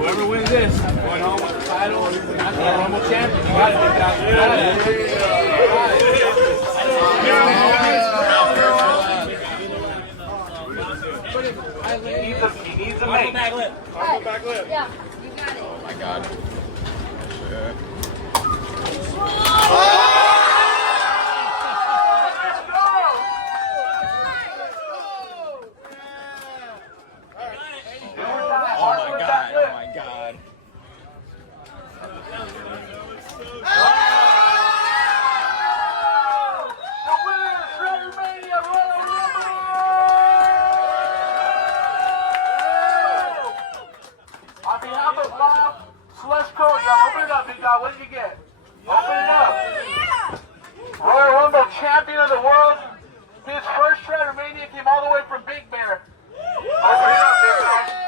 Whoever wins this, going home with the title, National Rumble champion. You got it, guys. You got it. He needs a mate. Back lip. Back lip. Yeah, you got it. Oh my God. Shit. Open it up, big guy. What did you get? Open it up. Royal Rumble champion of the world. His first Shredder Mania came all the way from Big Bear. Open it up, big guy.